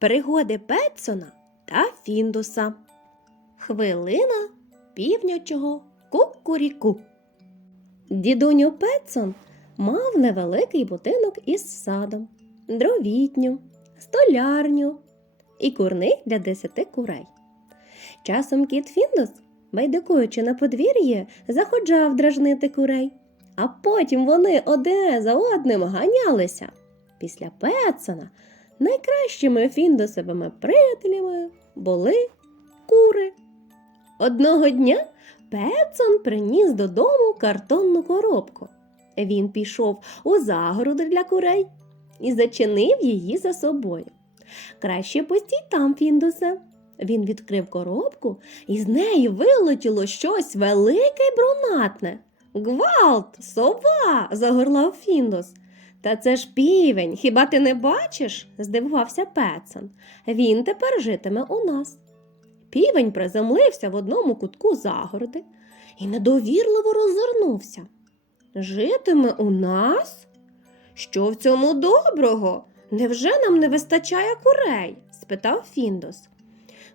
Пригоди Петсона та Фіндуса. Хвилина півнячого кукуріку. Дідуню Петсон мав невеликий будинок із садом, дровітню, столярню і курник для десяти курей. Часом кіт Фіндус, байдикуючи на подвір'ї, заходжав дражнити курей, а потім вони одне за одним ганялися. Після Петсона найкращими фіндусовими приятелями були кури. Одного дня Петсон приніс додому картонну коробку. Він пішов у загороди для курей і зачинив її за собою. Краще постій там, Фіндусе. Він відкрив коробку, і з неї вилетіло щось велике й брунатне. Гвалт, сова. загорлав Фіндус. Та це ж півень, хіба ти не бачиш? здивувався Петсон. Він тепер житиме у нас. Півень приземлився в одному кутку загороди і недовірливо роззирнувся. Житиме у нас? Що в цьому доброго? Невже нам не вистачає курей? спитав Фіндус.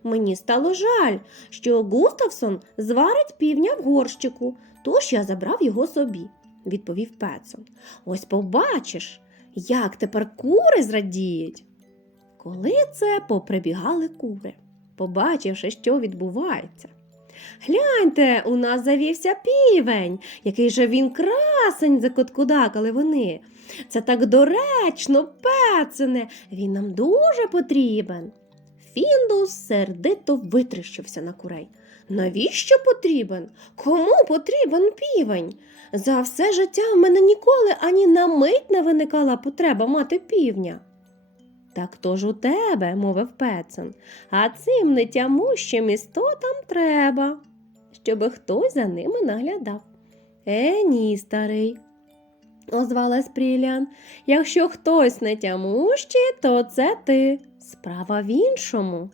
Мені стало жаль, що Густавсон зварить півня в горщику, тож я забрав його собі, відповів Петсон. Ось побачиш, як тепер кури зрадіють. Коли це поприбігали кури, побачивши, що відбувається. Гляньте, у нас завівся півень, який же він красень, закоткудакали вони. Це так доречно, пецене, він нам дуже потрібен. Фіндус сердито витріщився на курей. Навіщо потрібен? Кому потрібен півень? За все життя в мене ніколи ані на мить не виникала потреба мати півня. Так то ж у тебе, мовив Пецен, а цим нетямущим істотам треба, щоб хтось за ними наглядав. Е, ні, старий, озвалась Прілян. Якщо хтось не тямущий, то це ти. Справа в іншому.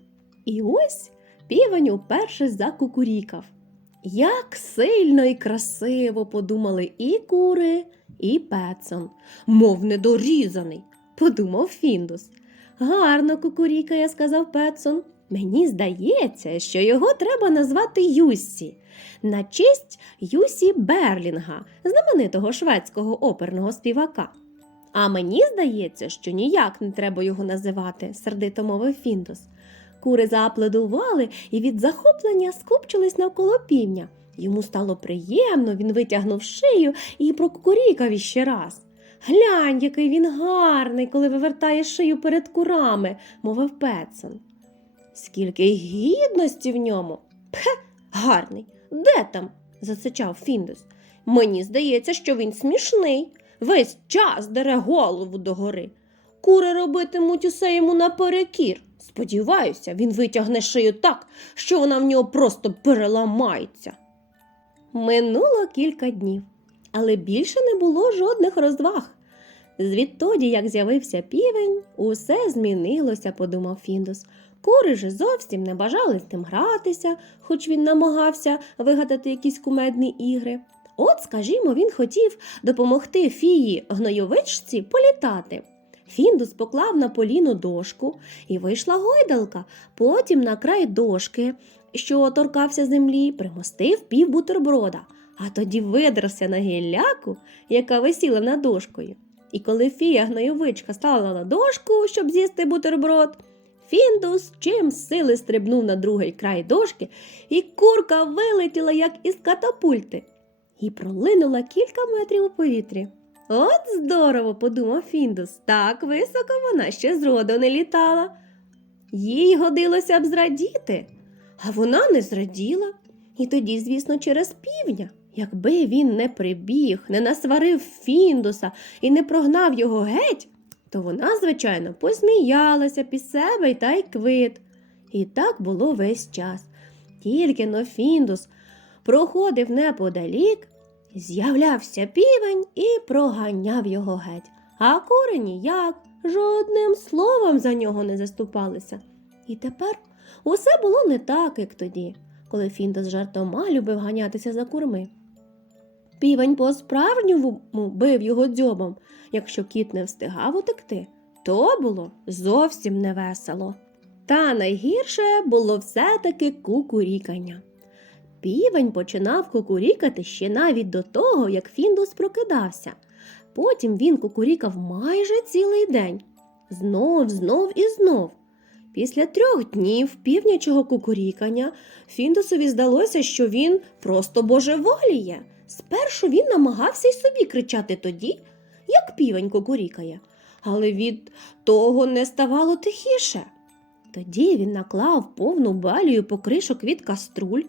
І ось півень уперше закукурікав. Як сильно і красиво подумали і кури, і Петсон, мов недорізаний, подумав Фіндус. Гарно кукурікає, сказав Петсон. Мені здається, що його треба назвати Юссі, на честь Юсі Берлінга, знаменитого шведського оперного співака. А мені здається, що ніяк не треба його називати, сердито мовив Фіндус. Кури зааплодували і від захоплення скупчились навколо півня. Йому стало приємно, він витягнув шию і прокукурікав іще раз. Глянь, який він гарний, коли вивертає шию перед курами, мовив Петсон. Скільки гідності в ньому. Пхе, гарний. Де там? засичав Фіндус. Мені здається, що він смішний. Весь час дере голову догори. Кури робитимуть усе йому наперекір. Сподіваюся, він витягне шию так, що вона в нього просто переламається. Минуло кілька днів, але більше не було жодних розваг. Звідтоді, як з'явився півень, усе змінилося, подумав Фіндус. Кури ж зовсім не бажали з ним гратися, хоч він намагався вигадати якісь кумедні ігри. От, скажімо, він хотів допомогти фії гнойовичці політати. Фіндус поклав на поліну дошку і вийшла гойдалка. Потім на край дошки, що торкався землі, примостив пів бутерброда, а тоді видрався на гілляку, яка висіла над дошкою. І коли фія гнойовичка стала на дошку, щоб з'їсти бутерброд, Фіндус чим сили стрибнув на другий край дошки, і курка вилетіла, як із катапульти, і пролинула кілька метрів у повітрі. От здорово, подумав Фіндус, так високо вона ще зроду не літала. Їй годилося б зрадіти, а вона не зраділа. І тоді, звісно, через півдня, якби він не прибіг, не насварив Фіндуса і не прогнав його геть, то вона, звичайно, посміялася під себе й та й квит. І так було весь час. Тільки но Фіндус проходив неподалік, з'являвся півень і проганяв його геть. А кури ніяк, жодним словом за нього не заступалися. І тепер усе було не так, як тоді, коли Фіндус жартома любив ганятися за курми. Півень по-справжньому бив його дзьобом, якщо кіт не встигав утекти, То було зовсім невесело. Та найгірше було все-таки кукурікання. Півень починав кукурікати ще навіть до того, як Фіндус прокидався. Потім він кукурікав майже цілий день. Знов, знов і знов. Після трьох днів півнячого кукурікання Фіндусові здалося, що він просто божеволіє. Спершу він намагався й собі кричати тоді, як півень кукурікає, але від того не ставало тихіше. Тоді він наклав повну балію покришок від каструль,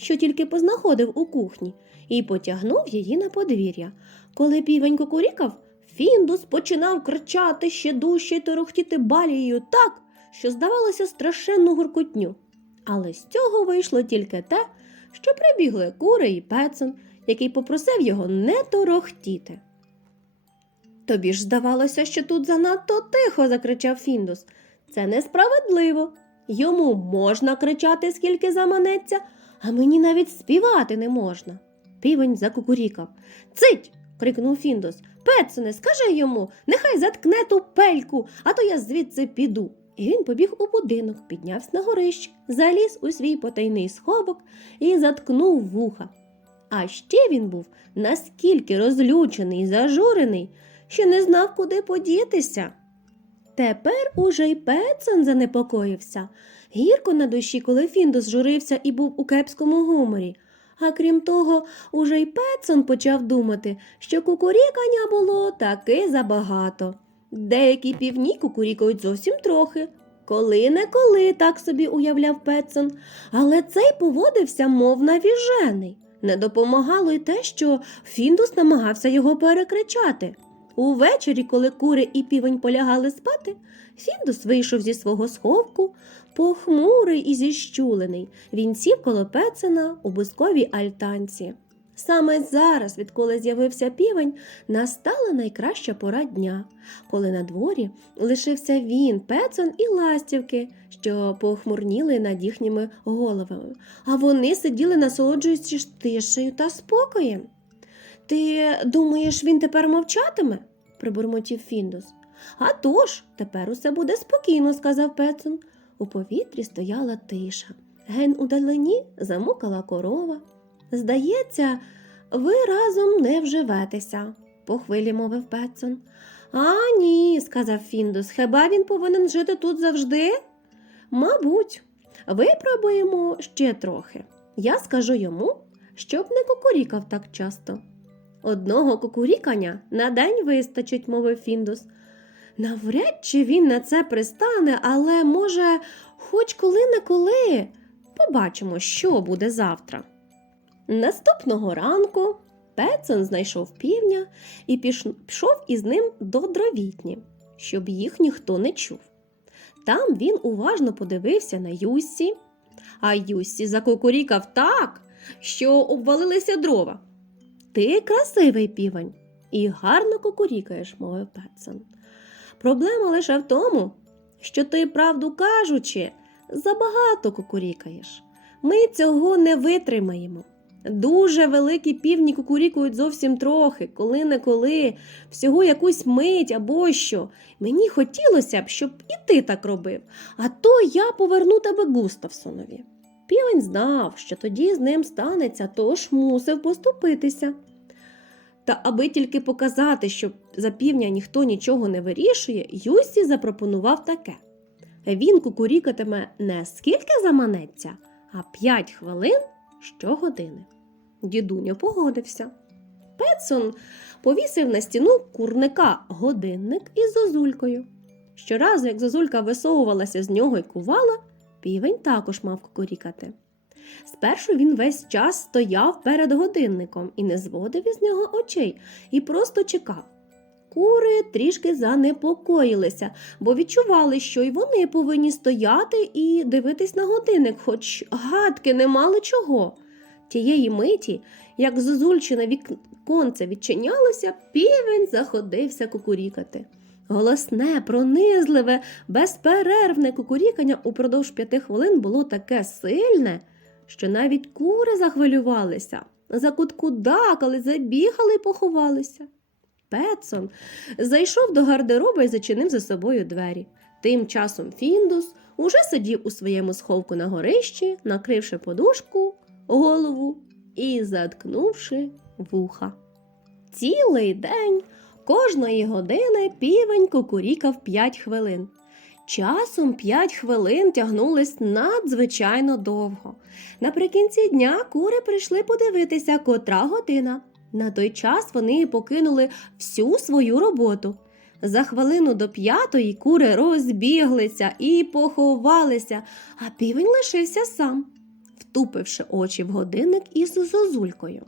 що тільки познаходив у кухні, і потягнув її на подвір'я. Коли півень кукурікав, Фіндус починав кричати ще дужче й торохтіти балією так, що здавалося страшенну гуркотню. Але з цього вийшло тільки те, що прибігли кури і пецон, який попросив його не торохтіти. Тобі ж здавалося, що тут занадто тихо, закричав Фіндус. Це несправедливо. Йому можна кричати, скільки заманеться, а мені навіть співати не можна. Півень закукурікав. Цить. крикнув Фіндус. Пецоне, скажи йому, нехай заткне ту пельку, а то я звідси піду. І він побіг у будинок, піднявся на горище, заліз у свій потайний сховок і заткнув вуха. А ще він був наскільки розлючений і зажурений, що не знав, куди подітися. Тепер уже й Петсон занепокоївся. Гірко на душі, коли Фіндус журився і був у кепському гуморі. А крім того, уже й Петсон почав думати, що кукурікання було таки забагато. Деякі півні кукурікають зовсім трохи. Коли не коли, так собі уявляв Петсон, але цей поводився, мов навіжений. Не допомагало й те, що Фіндус намагався його перекричати. Увечері, коли кури і півень полягали спати, Фіндус вийшов зі свого сховку, похмурий і зіщулений. Він сів коло Пецена у бусковій альтанці. Саме зараз, відколи з'явився півень, настала найкраща пора дня, коли на дворі лишився він, Пецон і ластівки, що похмурніли над їхніми головами, а вони сиділи, насолоджуючись тишею та спокоєм. Ти думаєш, він тепер мовчатиме? Прибурмотів Фіндус. «А тож, тепер усе буде спокійно, сказав Пецун. У повітрі стояла тиша. Ген у далині замукала корова. Здається, ви разом не вживетеся, по хвилі мовив Пецун. А ні, сказав Фіндус, хіба він повинен жити тут завжди? Мабуть, випробуємо ще трохи. Я скажу йому, щоб не кукурікав так часто. Одного кукурікання на день вистачить, мовив Фіндус. Навряд чи він на це пристане, але, може, хоч коли-неколи побачимо, що буде завтра. Наступного ранку Петсон знайшов півня і пішов із ним до дровітні, щоб їх ніхто не чув. Там він уважно подивився на Юссі, а Юссі закукурікав так, що обвалилися дрова. Ти красивий півень і гарно кукурікаєш, мовив Петсон. Проблема лише в тому, що ти, правду кажучи, забагато кукурікаєш. Ми цього не витримаємо. Дуже великі півні кукурікують зовсім трохи, коли не коли, всього якусь мить або що. Мені хотілося б, щоб і ти так робив, а то я поверну тебе Густавсонові. Півень знав, що тоді з ним станеться, тож мусив поступитися. Та аби тільки показати, що за півня ніхто нічого не вирішує, Юсі запропонував таке. Він кукурікатиме не скільки заманеться, а п'ять хвилин щогодини. Дідуньо погодився. Петсон повісив на стіну курника годинник із зозулькою. Щоразу, як зозулька висовувалася з нього і кувала, півень також мав кукурікати. Спершу він весь час стояв перед годинником і не зводив із нього очей, і просто чекав. Кури трішки занепокоїлися, бо відчували, що й вони повинні стояти і дивитись на годинник, хоч гадки не мали чого. Тієї миті, як зозульчине віконце відчинялося, півень заходився кукурікати. Голосне, пронизливе, безперервне кукурікання упродовж п'яти хвилин було таке сильне, що навіть кури захвилювалися, закуткудакали, забігали й поховалися. Петсон зайшов до гардероба і зачинив за собою двері. Тим часом Фіндус уже сидів у своєму сховку на горищі, накривши подушку, голову і заткнувши вуха. Цілий день, кожної години півень кукурікав 5 хвилин. Часом 5 хвилин тягнулись надзвичайно довго. Наприкінці дня кури прийшли подивитися, котра година. На той час вони покинули всю свою роботу. За хвилину до п'ятої кури розбіглися і поховалися, а півень лишився сам, втупивши очі в годинник із зозулькою.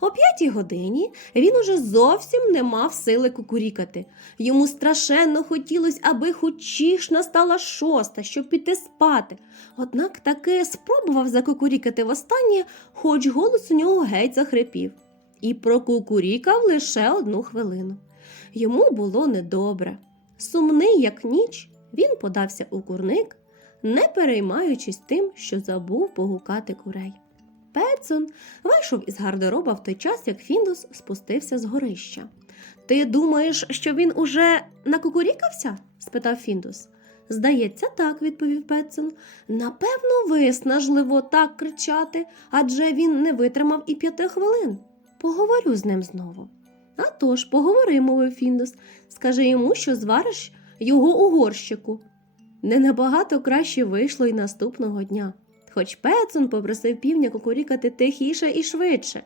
О п'ятій годині він уже зовсім не мав сили кукурікати. Йому страшенно хотілося, аби хочіш настала шоста, щоб піти спати. Однак таки спробував закукурікати востаннє, хоч голос у нього геть захрипів, і прокукурікав лише одну хвилину. Йому було недобре. Сумний, як ніч, він подався у курник, не переймаючись тим, що забув погукати курей. Петсон вийшов із гардероба в той час, як Фіндус спустився з горища. Ти думаєш, що він уже накукурікався? спитав Фіндус. Здається, так, відповів Петсон. Напевно, виснажливо так кричати, адже він не витримав і п'яти хвилин. Поговорю з ним знову. «А тож, поговори, мовив Фіндус. Скажи йому, що звариш його у горщику. Не набагато краще вийшло й наступного дня. Хоч Петсон попросив півня кукурікати тихіше і швидше.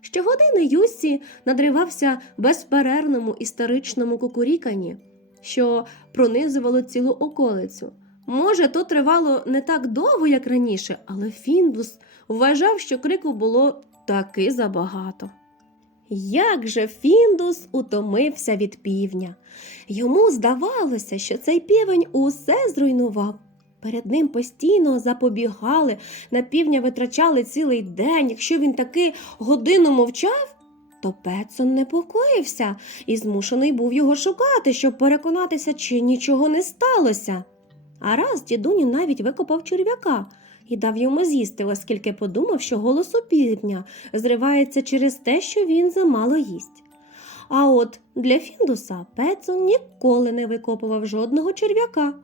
Щогодини Юссі надривався безперервному історичному кукуріканні, що пронизувало цілу околицю. Може, то тривало не так довго, як раніше, але Фіндус вважав, що крику було таки забагато. Як же Фіндус утомився від півня. Йому здавалося, що цей півень усе зруйнував. Перед ним постійно запобігали, на півня витрачали цілий день. Якщо він таки годину мовчав, то Петсон непокоївся і змушений був його шукати, щоб переконатися, чи нічого не сталося. А раз дідуню навіть викопав черв'яка і дав йому з'їсти, оскільки подумав, що голос півдня зривається через те, що він замало їсть. А от для Фіндуса Петсон ніколи не викопував жодного черв'яка.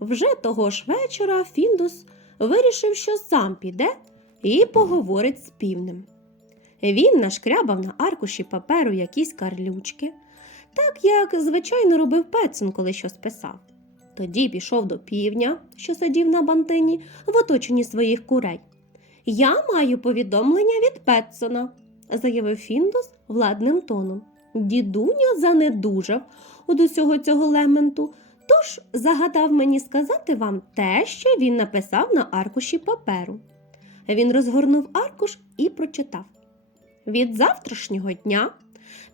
Вже того ж вечора Фіндус вирішив, що сам піде і поговорить з півнем. Він нашкрябав на аркуші паперу якісь карлючки, так як звичайно робив Петсон, коли щось писав. Тоді пішов до півня, що сидів на бантині, в оточенні своїх курей. Я маю повідомлення від Петсона, заявив Фіндус владним тоном. Дідуня занедужав від усього цього лементу, тож загадав мені сказати вам те, що він написав на аркуші паперу. Він розгорнув аркуш і прочитав: Від завтрашнього дня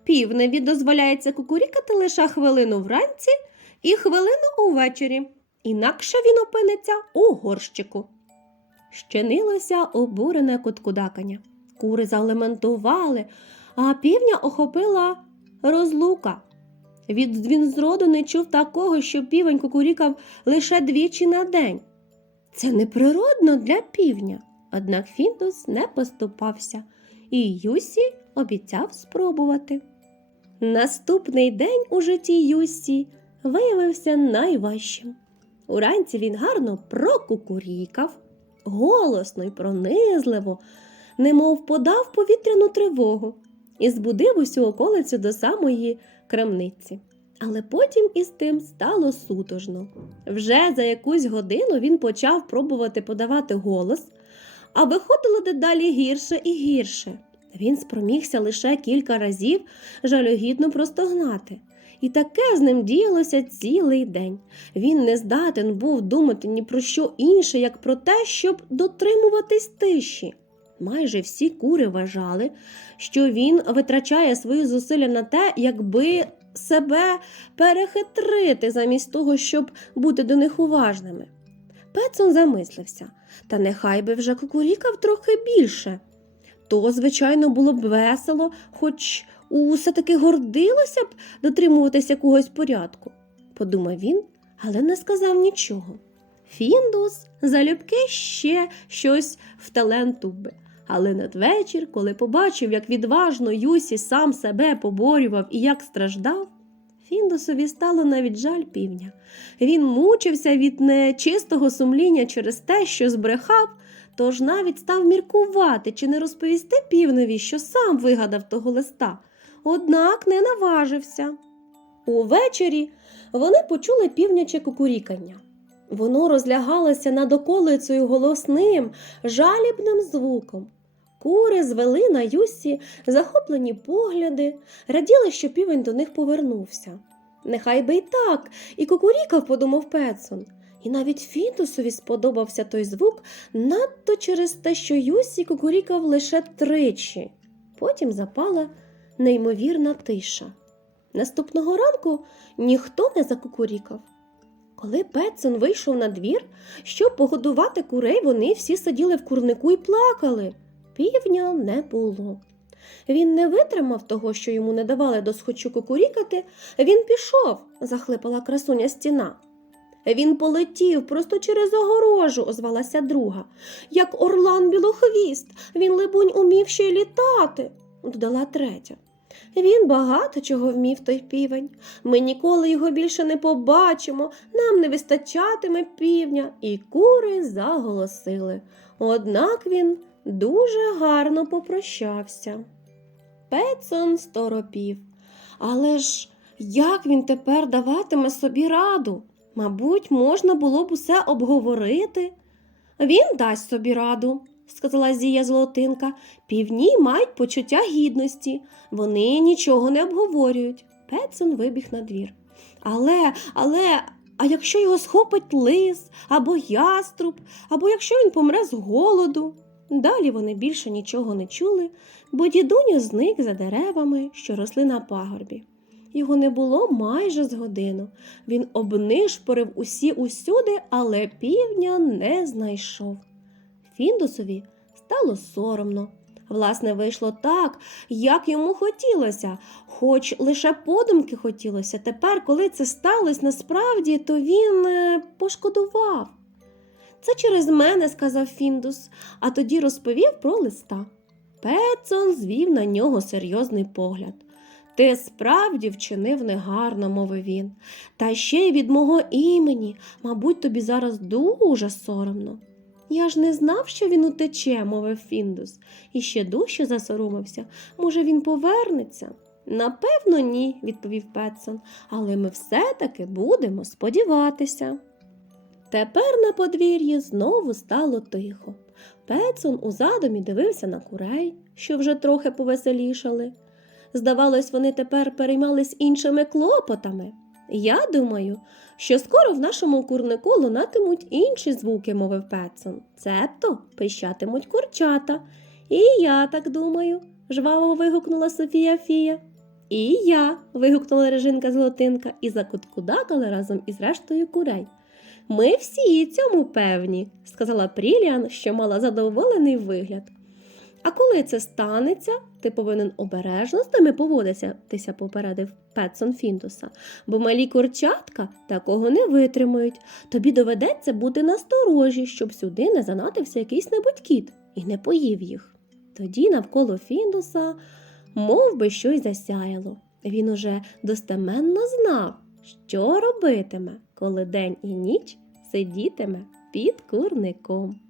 півневі дозволяється кукурікати лише хвилину вранці і хвилину увечері, інакше він опиниться у горщику. Щинилося обурене коткудакання. Кури залементували, а півня охопила розлука. Від він зроду не чув такого, що півень кукурікав лише двічі на день. Це неприродно для півня. Однак Фіндус не поступався, і Юсі обіцяв спробувати. Наступний день у житті Юсі виявився найважчим. Уранці він гарно прокукурікав, голосно й пронизливо, немов подав повітряну тривогу і збудив усю околицю до самої крамниці. Але потім із тим стало сутожно. Вже за якусь годину він почав пробувати подавати голос, а виходило дедалі гірше і гірше. Він спромігся лише кілька разів жалюгідно простогнати. І таке з ним діялося цілий день. Він не здатен був думати ні про що інше, як про те, щоб дотримуватись тиші. Майже всі кури вважали, що він витрачає свої зусилля на те, якби себе перехитрити замість того, щоб бути до них уважними. Петсон замислився, та нехай би вже кукурікав трохи більше. То, звичайно, було б весело, хоч усе таки гордилося б дотримуватися якогось порядку, подумав він, але не сказав нічого. Фіндус залюбки ще щось вталентув би, Але надвечір, коли побачив, як відважно Юсі сам себе поборював і як страждав, Фіндусові стало навіть жаль півня. Він мучився від нечистого сумління через те, що збрехав, тож навіть став міркувати, чи не розповісти півневі, що сам вигадав того листа. Однак не наважився. Увечері вони почули півняче кукурікання. Воно розлягалося над околицею голосним, жалібним звуком. Кури звели на Юсі захоплені погляди, раділи, що півень до них повернувся. Нехай би й так, і кукурікав, подумав Петсон. І навіть Фінтусові сподобався той звук надто через те, що Юсі кукурікав лише тричі. Потім запала неймовірна тиша. Наступного ранку ніхто не закукурікав. Коли Петсон вийшов на двір, щоб погодувати курей, вони всі сиділи в курнику і плакали. Півня не було. Він не витримав того, що йому не давали досхочу кукурікати, він пішов, захлипала красуня стіна. Він полетів просто через огорожу, озвалася друга. Як орлан білохвіст, він, либонь, умів ще й літати, додала третя. Він багато чого вмів той півень. Ми ніколи його більше не побачимо, нам не вистачатиме півня, і кури заголосили. Однак він дуже гарно попрощався. Петсон сторопів. Але ж як він тепер даватиме собі раду? Мабуть, можна було б усе обговорити. Він дасть собі раду, сказала Зія Золотинка. Півні мають почуття гідності. Вони нічого не обговорюють. Петсон вибіг на двір. Але, але, а якщо його схопить лис або яструб, або якщо він помре з голоду? Далі вони більше нічого не чули, бо дідуню зник за деревами, що росли на пагорбі. Його не було майже з годину. Він обнишпорив усі усюди, але півня не знайшов. Фіндусові стало соромно. Власне, вийшло так, як йому хотілося, хоч лише подумки хотілося. Тепер, коли це сталося насправді, то він е, пошкодував. Це через мене, сказав Фіндус, а тоді розповів про листа. Петсон звів на нього серйозний погляд. Ти справді вчинив негарно, мовив він. Та ще й від мого імені, мабуть, тобі зараз дуже соромно. Я ж не знав, що він утече, мовив Фіндус, і ще дужче засоромився. Може, він повернеться? Напевно, ні, відповів Петсон, але ми все-таки будемо сподіватися. Тепер на подвір'ї знову стало тихо. Петсон у задумі дивився на курей, що вже трохи повеселішали. Здавалось, вони тепер переймались іншими клопотами. Я думаю, що скоро в нашому курнику лунатимуть інші звуки, мовив Петсон. Цебто пищатимуть курчата. І я так думаю, жваво вигукнула Софія Фія. І я. вигукнула режинка Золотинка і закуткудакали разом із рештою курей. Ми всі цьому певні, сказала Пріліан, що мала задоволений вигляд. А коли це станеться, ти повинен обережно з ними поводитися, тися попередив Петсон Фінтуса, бо малі курчатка такого не витримають. Тобі доведеться бути насторожі, щоб сюди не занатився якийсь небудь кіт і не поїв їх. Тоді навколо Фіндуса мов би щось засяяло. Він уже достеменно знав, що робитиме, коли день і ніч сидітиме під курником.